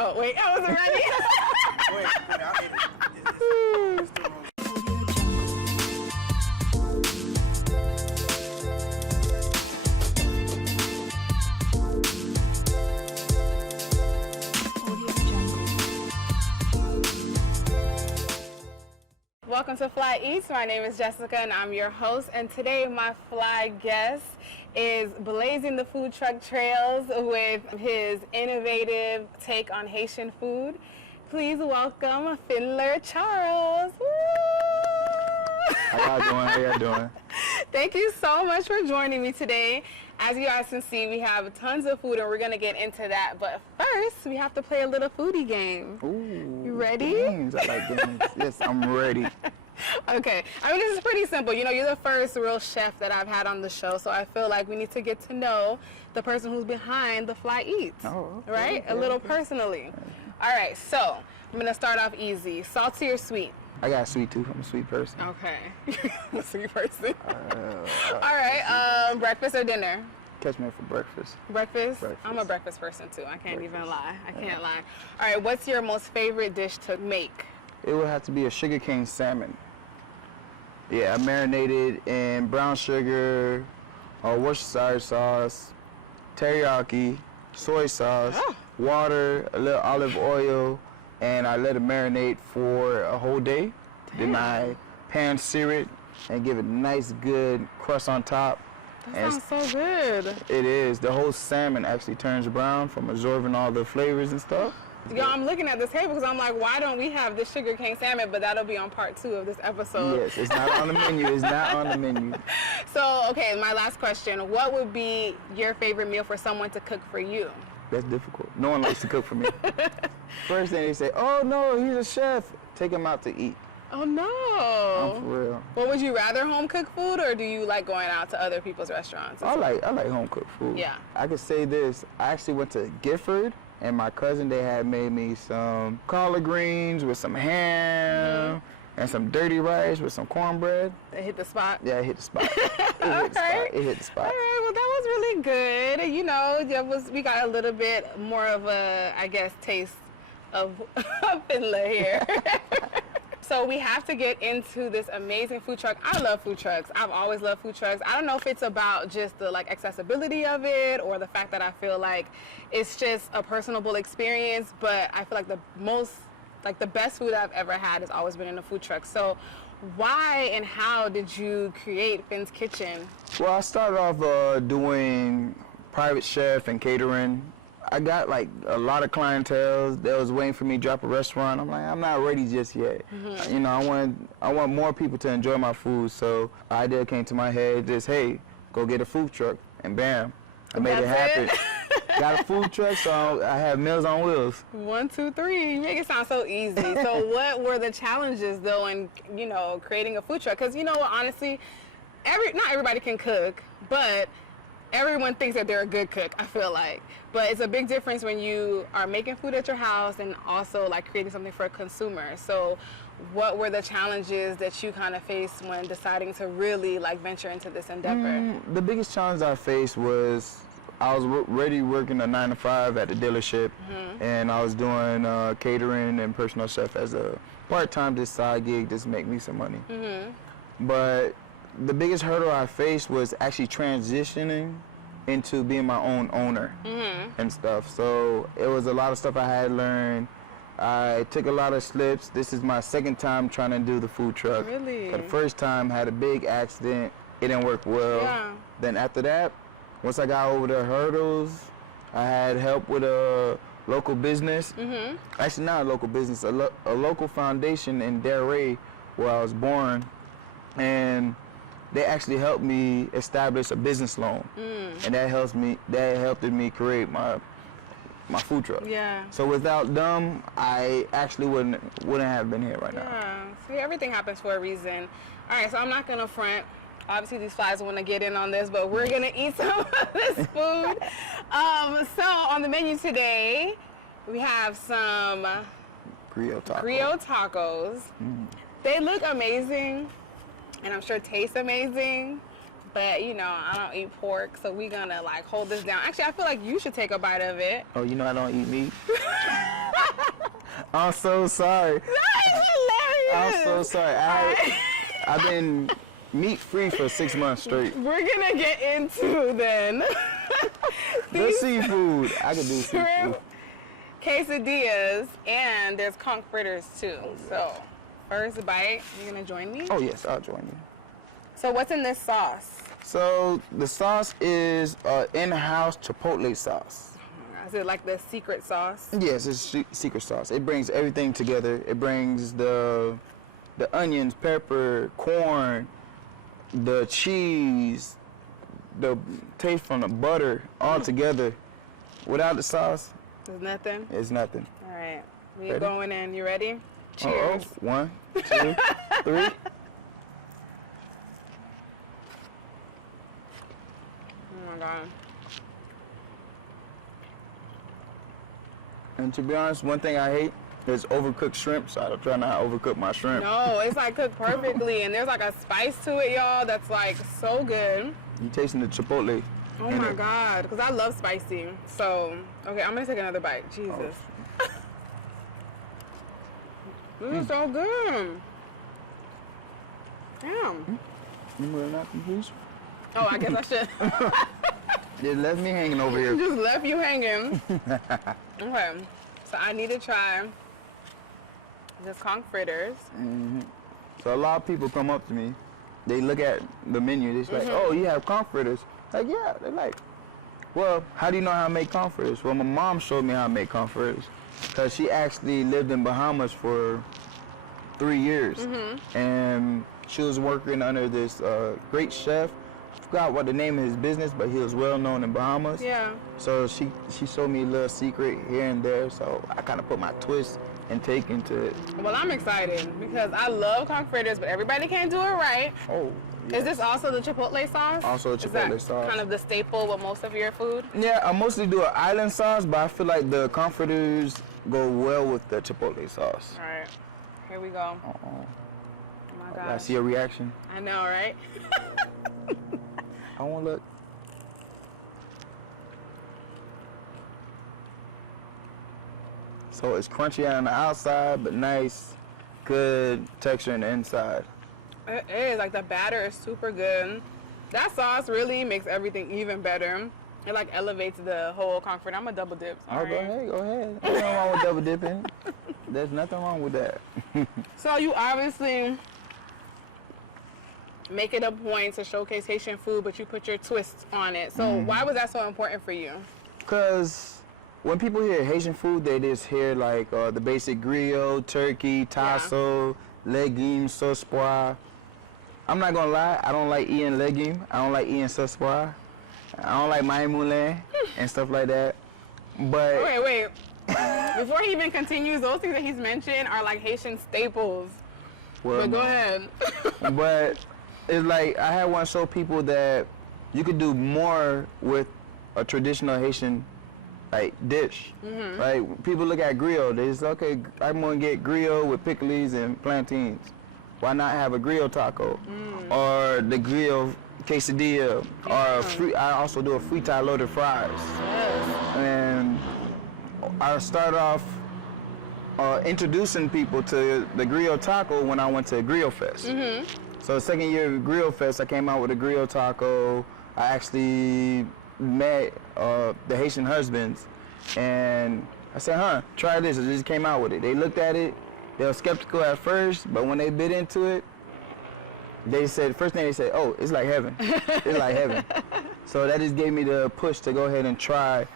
Oh, wait, I wasn't ready. Wait, I'll edit it. It's the wrong. Welcome to Fly Eats. My name is Jessica and I'm your host. And today my fly guest is blazing the food truck trails with his innovative take on Haitian food. Please welcome Findler Charles. Woo! How y'all doing? How y'all doing? Thank you so much for joining me today. As you guys can see, we have tons of food and we're going to get into that. But first, we have to play a little foodie game. Ooh, You ready? Games. I like games. Yes, I'm ready. Okay. I mean, this is pretty simple. You know, you're the first real chef that I've had on the show, so I feel like we need to get to know the person who's behind the Fly Eats. Oh, okay, right? okay, A little okay. All right, so I'm going to start off easy. Salty or sweet? I got a sweet tooth. I'm a sweet person. Okay. I'm a sweet person. All right. Breakfast or dinner? Catch me for breakfast. Breakfast? Breakfast. I'm a breakfast person, too. I can't even lie. I can't Yeah. lie. All right, what's your most favorite dish to make? It would have to be a sugarcane salmon. Yeah, I marinated in brown sugar, Worcestershire sauce, teriyaki, soy sauce, Oh. water, a little olive oil, and I let it marinate for a whole day. Then I pan sear it and give it a nice good crust on top. That And sounds so good. it is. The whole salmon actually turns brown from absorbing all the flavors and stuff. Yo, I'm looking at this table because I'm like, why don't we have this sugarcane salmon? But that'll be on part 2 of this episode. Yes, it's not on the menu. It's not on the menu. So, okay, my last question. What would be your favorite meal for someone to cook for you? That's difficult. No one likes to cook for me. First thing they say, oh no, he's a chef. Take him out to eat. Oh, no. I'm for real. Well, would you rather home cook food or do you like going out to other people's restaurants? I like home cooked food. Yeah. I could say this. I actually went to Gifford, and my cousin, they had made me some collard greens with some ham and some dirty rice with some cornbread. They hit the spot? Yeah, it hit the spot. It hit the spot. It hit the spot. All right, well, that was really good. You know, we got a little bit more of a, I guess, taste of Findler here. So we have to get into this amazing food truck. I love food trucks. I've always loved food trucks. I don't know if it's about just the accessibility of it or the fact that I feel like it's just a personable experience, but I feel like the best food I've ever had has always been in a food truck. So why and how did you create Finn's Kitchen? Well, I started off doing private chef and catering. I got a lot of clientele that was waiting for me to drop a restaurant. I'm like, I'm not ready just yet. You know, I want more people to enjoy my food. So the idea came to my head, just hey, go get a food truck, and bam, I made it happen. Got a food truck, so I have Meals on Wheels. 1, 2, 3. You make it sound so easy. So what were the challenges though in creating a food truck? Because you know what, honestly, not everybody can cook, but everyone thinks that they're a good cook, I feel like. But it's a big difference when you are making food at your house and also creating something for a consumer. So what were the challenges that you kind of faced when deciding to really venture into this endeavor? The biggest challenge I faced was I was already working a 9-to-5 at the dealership, and I was doing catering and personal chef as a part-time, this side gig, just to make me some money. But the biggest hurdle I faced was actually transitioning into being my own owner and stuff. So it was a lot of stuff I had learned. I took a lot of slips. This is my second time trying to do the food truck. Really? The first time had a big accident. It didn't work well. Yeah. Then after that, once I got over the hurdles, I had help with a local business. Actually, not a local business, a local foundation in Delray where I was born. And they actually helped me establish a business loan, and that helped me create my food truck. Yeah. So without them, I actually wouldn't have been here right now. Yeah. See, everything happens for a reason. All right, so I'm not gonna front. Obviously, these flies want to get in on this, but we're gonna eat some of this food. So on the menu today, we have some Griot tacos. They look amazing. And I'm sure taste amazing, but you know, I don't eat pork, so we're gonna hold this down. Actually, I feel like you should take a bite of it. Oh, you know I don't eat meat? I'm so sorry. That is I'm hilarious. so sorry. I've been meat free for 6 months straight. We're gonna get into then The these seafood. I could do shrimp seafood. quesadillas, and there's conch fritters too. So, first bite, you gonna join me? Oh yes, I'll join you. So what's in this sauce? So the sauce is in-house chipotle sauce. Is it like the secret sauce? Yes, it's secret sauce. It brings everything together. It brings the onions, pepper, corn, the cheese, the taste from the butter all together. Without the sauce, There's nothing? it's nothing. All right, we Ready? going in. You ready? Uh-oh. Cheers. 1, 2, 3. Oh my God. And to be honest, one thing I hate is overcooked shrimp, so I try not to overcook my shrimp. No, it's like cooked perfectly, and there's like a spice to it, y'all, that's like so good. You tasting the chipotle. Oh in my it. God, because I love spicy. So, okay, I'm gonna take another bite. Jesus. This is so good. Damn. You will not please? Oh, I guess I should. They left me hanging over here. Just left you hanging. Okay, so I need to try this conch fritters. So a lot of people come up to me, they look at the menu, they're like, oh, you have conch fritters? Like, yeah. They're like, well, how do you know how to make conch fritters? Well, my mom showed me how to make conch fritters because she actually lived in Bahamas for 3 years. And she was working under this great chef. I forgot what the name of his business, but he was well known in Bahamas. Yeah. So she showed me a little secret here and there, so I kind of put my twist and take into it. Well, I'm excited because I love conch fritters, but everybody can't do it right. Oh, Is this also the chipotle sauce? Also Is chipotle that sauce. kind of the staple with most of your food? Yeah, I mostly do an island sauce, but I feel like the conch fritters go well with the chipotle sauce. All right, here we go. Oh, Oh my I gosh. see your reaction. I know, right? I won't look. So it's crunchy on the outside, but nice, good texture on the inside. It is, like the batter is super good. That sauce really makes everything even better. It like elevates the whole conch fritter. I'm a double dip. Oh, Sorry. go ahead. There's nothing wrong with double dipping. There's nothing wrong with that. So you obviously make it a point to showcase Haitian food, but you put your twist on it. So why was that so important for you? Because when people hear Haitian food, they just hear like the basic griot, turkey, tasso, legumes, sauce pois. I'm not gonna lie, I don't like eating legume. I don't like eating sauce pois. I don't like maï moulin and stuff like that. But Wait. Before he even continues, those things that he's mentioned are like Haitian staples. well, But go no. ahead. But it's like I had one show people that you could do more with a traditional Haitian like dish. Right? People look at griot, they just okay, I'm gonna get griot with pickles and plantains. Why not have a griot taco or the griot quesadilla or a free? I also do a fritai loaded fries, Yes. and I start off introducing people to the griot taco when I went to Griot Fest. So the second year of Griot Fest, I came out with a griot taco. I actually met the Haitian husbands, and I said, try this. I just came out with it. They looked at it. They were skeptical at first, but when they bit into it, they said, first thing they said, oh, it's like heaven. It's like heaven. So that just gave me the push to go ahead and try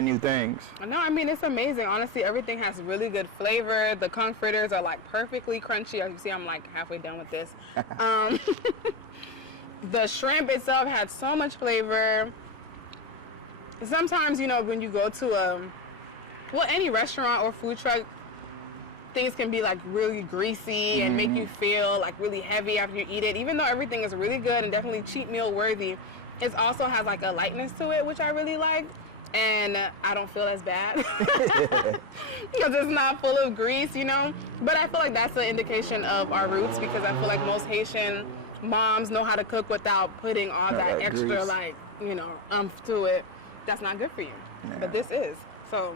new things. No, I mean, it's amazing. Honestly, everything has really good flavor. The conch fritters are like perfectly crunchy. As you see, I'm like halfway done with this. The shrimp itself had so much flavor. Sometimes, when you go to any restaurant or food truck, things can be like really greasy and make you feel like really heavy after you eat it. Even though everything is really good and definitely cheat meal worthy, it also has like a lightness to it, which I really like. And I don't feel as bad because it's not full of grease, But I feel like that's an indication of our roots, because I feel like most Haitian moms know how to cook without putting all that extra grease. To it. That's not good for you. Yeah. But this is. So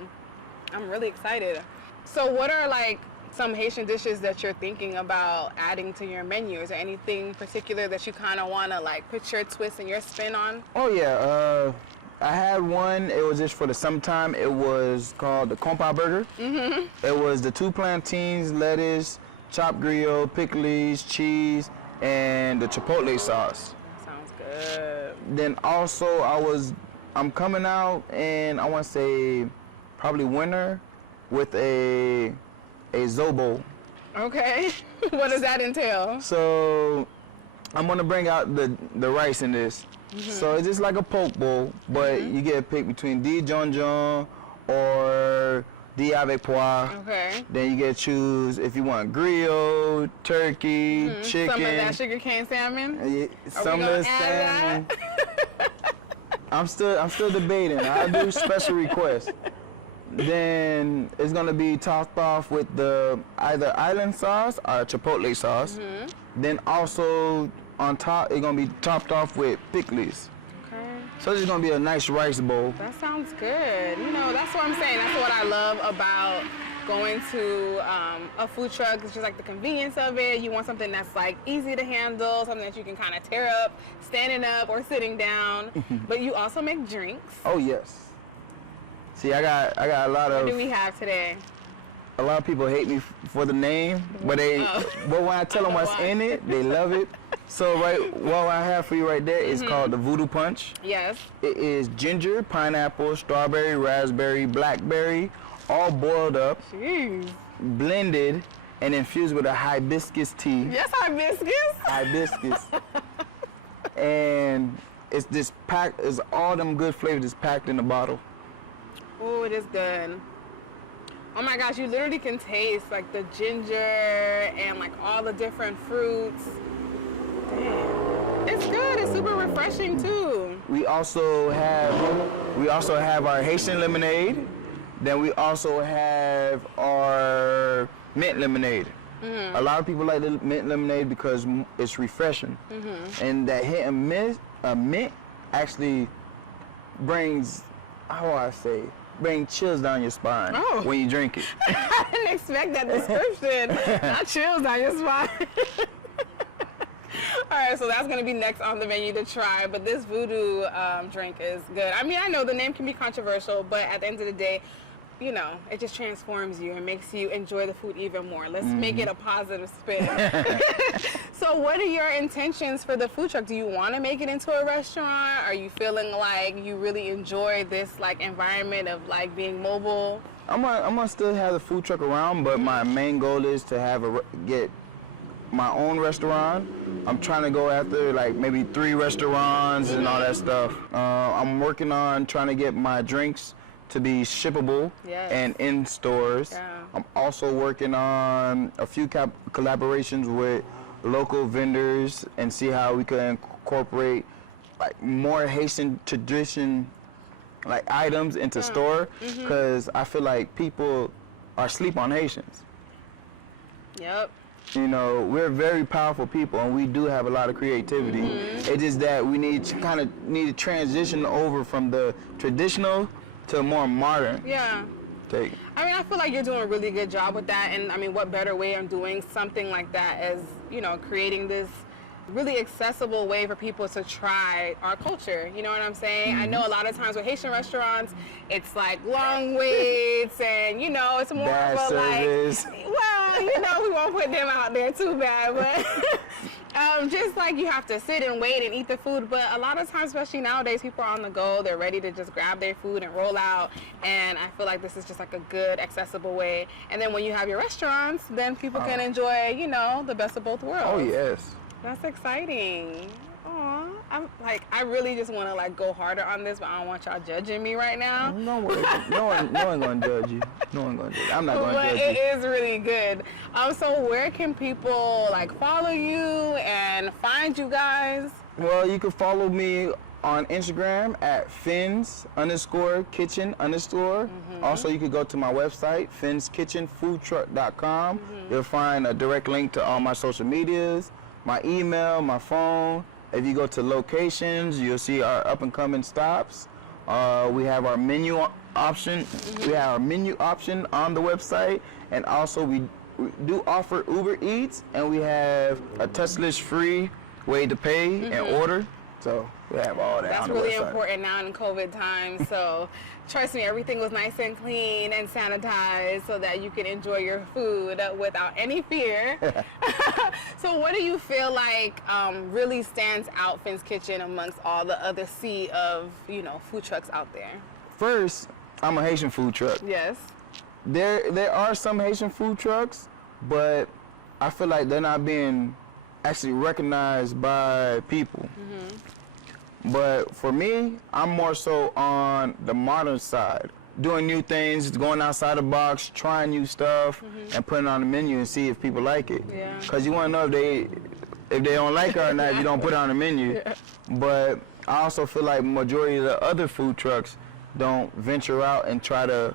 I'm really excited. So what are like some Haitian dishes that you're thinking about adding to your menu? Is there anything particular that you kind of want to like put your twist and your spin on? Oh yeah, I had one. It was just for the summertime. It was called the compa burger. It was the 2 plantains, lettuce, chopped grill, pickles, cheese, and the chipotle sauce. Sounds good. Then also I'm coming out, and I want to say probably winter with a zobo. Okay. What does that entail? So I'm gonna bring out the rice in this. So it's just like a poke bowl, but you get to pick between Dijon or D avec pois. Okay. Then you get to choose if you want grilled, turkey, chicken. Some of that sugarcane salmon? Some of the salmon. I'm still debating. I'll do special requests. Then it's gonna be topped off with the either island sauce or chipotle sauce. Then also on top, it's gonna be topped off with pickles. Okay. So it's gonna be a nice rice bowl. That sounds good. You know, that's what I'm saying. That's what I love about going to a food truck. It's just like the convenience of it. You want something that's like easy to handle, something that you can kind of tear up, standing up or sitting down. But you also make drinks. Oh yes. See, I got a lot of. What do we have today? A lot of people hate me for the name, but but when I tell them what's in it, they love it. So what I have for you right there is called the Voodoo Punch. Yes. It is ginger, pineapple, strawberry, raspberry, blackberry, all boiled up, Jeez. blended, and infused with a hibiscus tea. Yes, hibiscus. Hibiscus. And it's just packed. It's all them good flavors just packed in the bottle. Oh, it is good. Oh my gosh, you literally can taste like the ginger and like all the different fruits. Damn. It's good. It's super refreshing too. We also have our Haitian lemonade. Then we also have our mint lemonade. A lot of people like the mint lemonade because it's refreshing. And that hit of mint actually brings, how do I say, bring chills down your spine when you drink it. I didn't expect that description. Not chills down your spine. All right, so that's going to be next on the menu to try, but this voodoo drink is good. I mean, I know the name can be controversial, but at the end of the day, you know, it just transforms you and makes you enjoy the food even more. Let's make it a positive spin. So what are your intentions for the food truck? Do you want to make it into a restaurant? Are you feeling like you really enjoy this like environment of like being mobile? I'm gonna still have the food truck around, but my main goal is to get my own restaurant. I'm trying to go after like maybe 3 restaurants and all that stuff. I'm working on trying to get my drinks to be shippable and in stores. Yeah. I'm also working on a few collaborations with local vendors and see how we can incorporate like more Haitian tradition like items into store, because I feel like people are asleep on Haitians. Yep. You know, we're very powerful people and we do have a lot of creativity. It's just that we need to transition over from the traditional to a more modern take. I mean, I feel like you're doing a really good job with that, and I mean, what better way of doing something like that as, you know, creating this really accessible way for people to try our culture, you know what I'm saying? I know a lot of times with Haitian restaurants, it's like long waits and, you know, it's more bad of a service. like, well, you know, we won't put them out there too bad, but just like you have to sit and wait and eat the food, but a lot of times, especially nowadays, people are on the go, they're ready to just grab their food and roll out, and I feel like this is just like a good, accessible way. And then when you have your restaurants, then people can enjoy, you know, the best of both worlds. Oh yes. That's exciting. Aw, I really just want to like go harder on this, but I don't want y'all judging me right now. No one gonna judge you. No one gonna judge you. I'm not gonna judge you. But it is really good. So where can people like follow you and find you guys? Well, you can follow me on Instagram at fins_kitchen_. Also, you could go to my website, finskitchenfoodtruck.com. You'll find a direct link to all my social medias, my email, my phone. If you go to locations, you'll see our up-and-coming stops. We have our menu option. We have our menu option on the website, and also we do offer Uber Eats, and we have a touchless free way to pay and order. So we have all that That's on the really website. important now in COVID times. So trust me, everything was nice and clean and sanitized so that you can enjoy your food without any fear. So what do you feel like really stands out Finn's Kitchen amongst all the other sea of, you know, food trucks out there? First, I'm a Haitian food truck. Yes. There are some Haitian food trucks, but I feel like they're not being actually recognized by people. But for me, I'm more so on the modern side, doing new things, going outside the box, trying new stuff, and putting it on the menu and see if people like it. Yeah. Because you want to know if they don't like it or not, if you don't put it on the menu. Yeah. But I also feel like majority of the other food trucks don't venture out and try to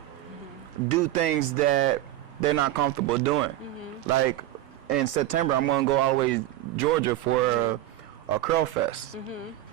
do things that they're not comfortable doing. Like in September, I'm gonna go all the way to Georgia for a Curl Fest,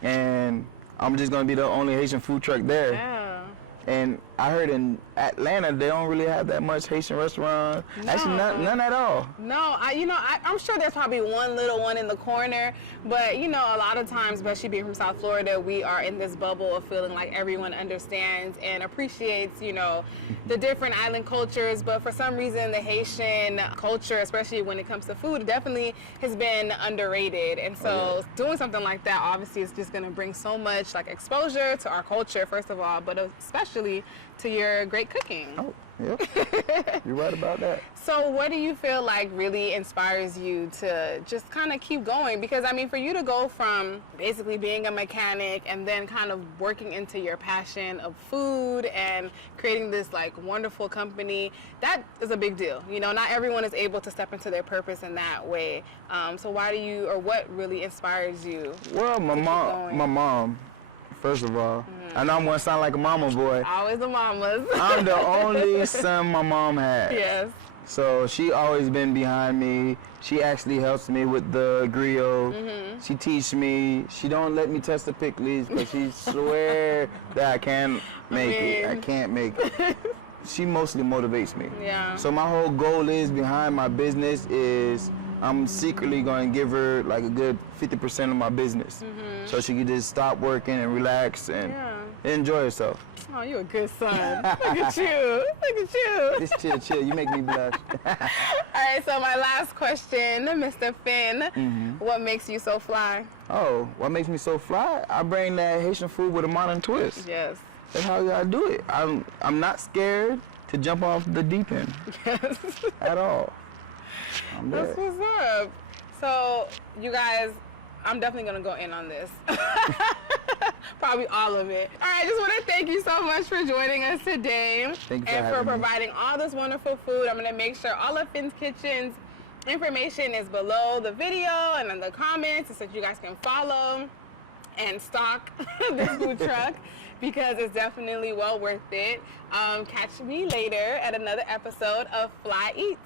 and I'm just gonna be the only Haitian food truck there. Yeah. And I heard in Atlanta they don't really have that much Haitian restaurant. No. Actually, none at all. No, I'm sure there's probably one little one in the corner, but you know, a lot of times, especially being from South Florida, we are in this bubble of feeling like everyone understands and appreciates, you know, the different island cultures. But for some reason, the Haitian culture, especially when it comes to food, definitely has been underrated. And so doing something like that obviously is just going to bring so much like exposure to our culture, first of all, but especially to your great cooking. Oh, yeah. You're right about that. So what do you feel like really inspires you to just kind of keep going? Because I mean, for you to go from basically being a mechanic and then kind of working into your passion of food and creating this like wonderful company, that is a big deal. You know, not everyone is able to step into their purpose in that way. So why do you, or what really inspires you? Well, to keep going? my mom, first of all, I know I'm gonna sound like a mama boy. Always the mamas. I'm the only son my mom had. Yes. So she always been behind me. She actually helps me with the griot. She teach me. She don't let me touch the pickles because she swear that I can't make it. I can't make it. She mostly motivates me. Yeah. So my whole goal is behind my business is I'm secretly going to give her like a good 50% of my business. So she can just stop working and relax and enjoy herself. Oh, you're a good son. Look at you. Look at you. Just chill. You make me blush. All right, so my last question, Mr. Finn, what makes you so fly? Oh, what makes me so fly? I bring that Haitian food with a modern twist. Yes. That's how you gotta do it. I'm not scared to jump off the deep end Yes. at all. I'm there. That's what's up. So, you guys, I'm definitely going to go in on this. Probably all of it. All right, I just want to thank you so much for joining us today. Thank you for and having for me. providing all this wonderful food. I'm going to make sure all of Finn's Kitchen's information is below the video and in the comments so that you guys can follow and stock this food truck because it's definitely well worth it. Catch me later at another episode of Fly Eats.